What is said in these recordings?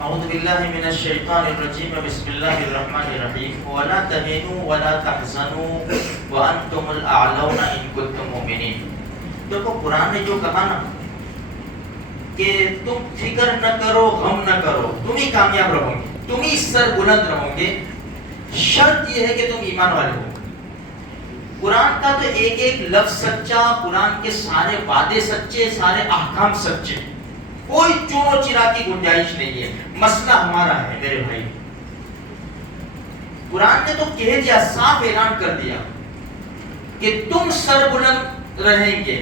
اعوذ باللہ من الشیطان الرجیم بسم اللہ الرحمن الرحیم ولا تهنوا ولا تحزنوا وانتم الاعلون ان کنتم مؤمنین. دیکھو قرآن نے جو کہا نا کہ تم فکر نہ کرو غم نہ کرو، تم ہی کامیاب رہو گے، تم ہی سر بلند رہو گے، شرط یہ ہے کہ تم ایمان والے ہو. قرآن کا تو ایک ایک لفظ سچا، قرآن کے سارے وعدے سچے، سارے احکام سچے، کوئی چون و چرا کی گنجائش نہیں ہے. مسئلہ ہمارا ہے میرے بھائی. قرآن نے تو کہہ دیا، صاف اعلان کر دیا کہ تم سر بلند رہیں گے،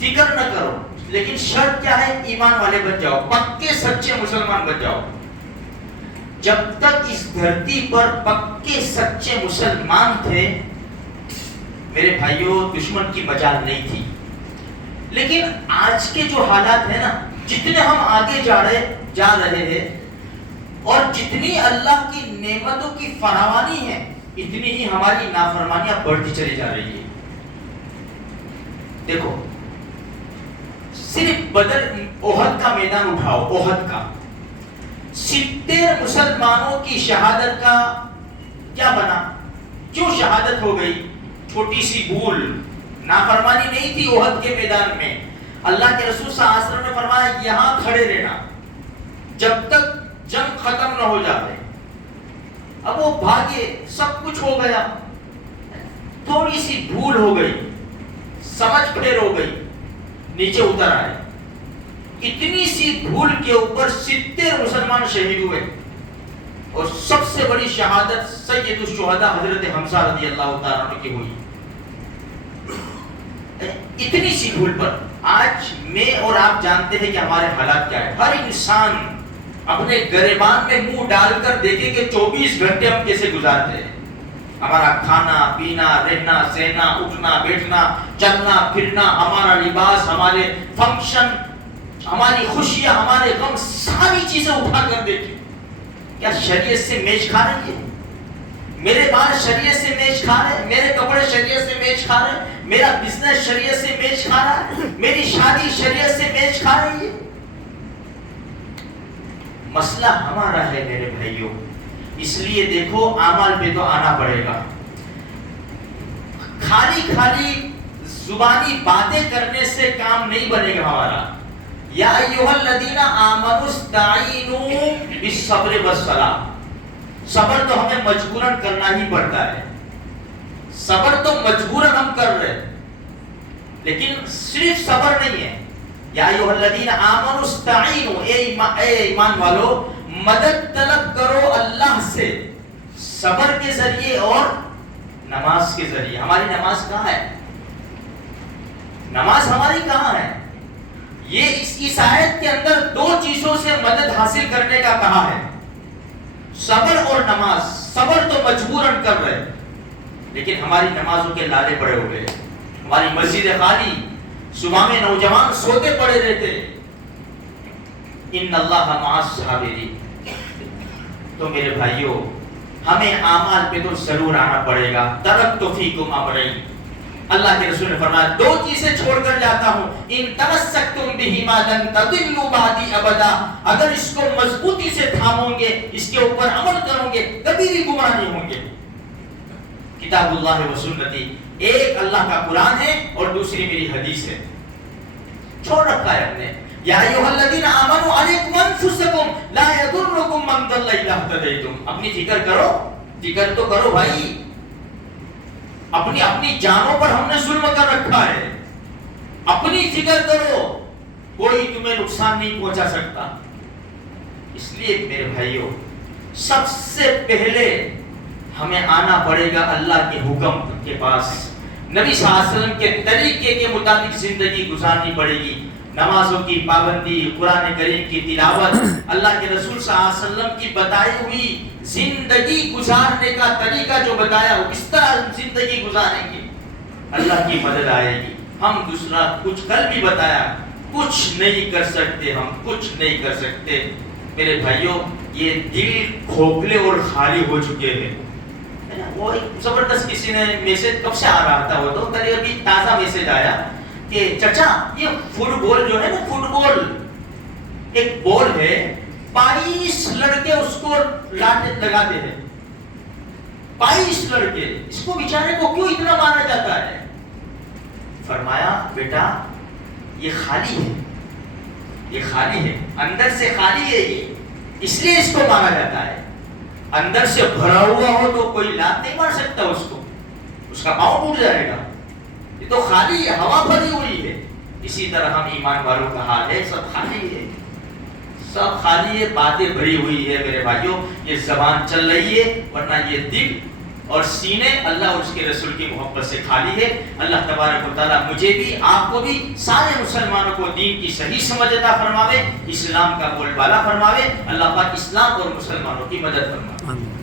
فکر نہ کرو، لیکن شرط کیا ہے؟ ایمان والے بن جاؤ، پکے سچے مسلمان بن جاؤ. جب تک اس دھرتی پر پکے سچے مسلمان تھے میرے بھائیوں، دشمن کی مجال نہیں تھی. لیکن آج کے جو حالات ہیں نا، جتنے ہم آگے جا رہے ہیں اور جتنی اللہ کی نعمتوں کی فراوانی ہے، اتنی ہی ہماری نافرمانیاں بڑھتی چلی جا رہی ہے. دیکھو، صرف بدر احد کا میدان اٹھاؤ، احد کا 70 مسلمانوں کی شہادت کا کیا بنا؟ کیوں شہادت ہو گئی؟ چھوٹی سی بھول، نافرمانی نہیں تھی. احد کے میدان میں اللہ کے رسول صلی اللہ علیہ وسلم نے فرمایا یہاں کھڑے رہنا جب تک جنگ ختم نہ ہو جاتے. اب وہ بھاگے، سب کچھ ہو گیا، تھوڑی سی بھول ہو گئی، سمجھ پھیر ہو گئی، نیچے اتر آئے. اتنی سی بھول کے اوپر 70 مسلمان شہید ہوئے. اور سب سے بڑی شہادت سید الشہداء حضرت حمزہ رضی اللہ تعالیٰ عنہ کی ہوئی. اتنی سی بھول پر آج میں اور آپ جانتے ہیں کہ ہمارے حالات کیا ہے. ہر انسان اپنے گریبان میں منہ ڈال کر دیکھے کہ 24 گھنٹے ہم کیسے گزارتے ہیں. ہمارا کھانا پینا، رہنا سہنا، اٹھنا بیٹھنا، چلنا پھرنا، ہمارا لباس، ہمارے فنکشن، ہماری خوشیاں، ہمارے غم، ساری چیزیں اٹھا کر دیکھیں. کیا شریعت سے میچ کھا رہی ہے؟ میرے بال شریعت سے میچ کھا رہے ہیں، میرے کپڑے شریعت سے میچ کھا رہے ہیں، میرا بزنس شریعت سے میچ کھا رہا ہے، میری شادی شریعت سے میچ کھا رہی ہے؟ مسئلہ ہمارا ہے میرے بھائیوں. اس لیے دیکھو، اعمال پہ تو آنا پڑے گا. خالی زبانی باتیں کرنے سے کام نہیں بنے گا ہمارا. یا ایھا الذین آمنوا استعینوا بالصبر والصلاۃ. صبر تو ہمیں مجبوراً کرنا ہی پڑتا ہے، صبر تو مجبوراً ہم کر رہے ہیں، لیکن صرف صبر نہیں ہے. یا ایھا الذین آمنوا استعینوا، اے ایمان والو مدد طلب کرو اللہ سے، صبر کے ذریعے اور نماز کے ذریعے. ہماری نماز کہاں ہے؟ نماز ہماری کہاں ہے؟ یہ اس آیت کے اندر 2 چیزوں سے مدد حاصل کرنے کا کہا ہے، صبر اور نماز. صبر تو مجبوراً کر رہے، لیکن ہماری نمازوں کے لالے پڑے ہو گئے. ہماری مسجد خالی، صبح میں نوجوان سوتے پڑے رہتے. ان اللہ مع الصابرین. تو میرے بھائیوں، ہمیں اعمال پہ تو ضرور آنا پڑے گا. ترکت فیکم امرین، اللہ کے رسول نے فرمایا 2 چیزیں چھوڑ کر جاتا ہوں. ان تمسکتم بہما لن تضلوا بعدی ابدا. اگر اس کو مضبوطی سے تھامو گے، اس کے اوپر عمل کرو گے، کبھی بھی گمراہ نہیں ہوں گے. کتاب اللہ و سنتی، ایک اللہ کا قرآن ہے اور دوسری میری حدیث ہے. چھوڑ رکھا ہے ہم نے. یا ایھا الذین آمنوا علیکم انفسکم لا یضرکم من ضل اذا اهتدیتم. اپنی فکر کرو، فکر تو کرو بھائی. اپنی جانوں پر ہم نے ظلم کر رکھا ہے. اپنی فکر کرو، کوئی تمہیں نقصان نہیں پہنچا سکتا. اس لیے میرے بھائیوں، سب سے پہلے ہمیں آنا پڑے گا اللہ کے حکم کے پاس. نبی صلی اللہ علیہ وسلم کے طریقے کے مطابق زندگی گزارنی پڑے گی. نمازوں کی پابندی، قرآن کریم کی تلاوت، اللہ کے رسول صلی اللہ علیہ وسلم کی بتائی ہوئی زندگی گزارنے کا طریقہ جو بتایا ہو، اس طرح زندگی گزاریں گے، اللہ کی مدد آئے گی. ہم دوسرا کچھ کل بھی بتایا، کچھ نہیں کر سکتے، ہم کچھ نہیں کر سکتے. میرے بھائیوں، یہ دل کھوکھلے اور خالی ہو چکے ہیں. وہ زبردست کسی نے میسج کب سے آ رہا تھا، وہ تو کل ابھی تازہ میسج آیا کہ چچا یہ فٹ بال جو ہے نا، فٹ بال ایک بال ہے، 22 لڑکے اس کو لگاتے ہیں، 22 لڑکے، اس کو بیچارے کو کیوں اتنا مارا جاتا ہے؟ فرمایا بیٹا یہ خالی ہے، یہ خالی ہے، اندر سے خالی ہے یہ، اس لیے اس کو مارا جاتا ہے۔ اندر سے بھرا ہوا ہو تو کوئی لات نہیں مار سکتا اس کو، اس کا پاؤں ٹوٹ جائے گا۔ یہ تو خالی ہے، ہوا بھری ہوئی ہے۔ اسی طرح ہم ایمان والوں کا حال ہے، سب خالی ہے، سب خالی ہے، باتیں بھری ہوئی ہے میرے بھائیوں، یہ زبان چل رہی ہے، ورنہ یہ دل اور سینے اللہ اور اس کے رسول کی محبت سے خالی ہے۔ اللہ تبارک و تعالیٰ مجھے بھی، آپ کو بھی، سارے مسلمانوں کو دین کی صحیح سمجھ عطا فرماوے، اسلام کا بول بالا فرماوے۔ اللہ پاک اسلام اور مسلمانوں کی مدد فرماوے۔